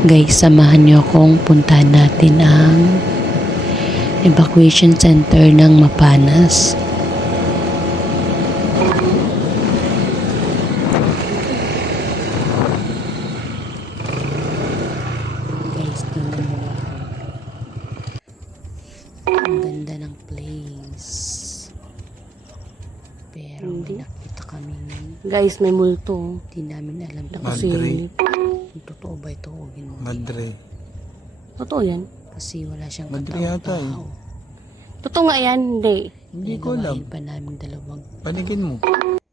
Guys, samahan niyo akong puntahan natin ang evacuation center ng Mapanas. Guys, tingnan mo ako. Ang ganda ng place. Pero may nakita kami. Guys, may multo. Hindi namin alam na Madre. kung totoo ba ito o hindi. Madre. Totoo yan? Kasi wala siyang Madre yata eh. katao-tao. Totoo nga yan? Hindi. Hindi ko alam. Pinagawain pa namin dalawang Panigin mo.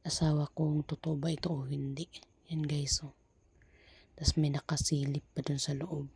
asawa kung totoo ba ito o hindi. Yan guys, oh. Tapos may nakasilip pa dun sa loob.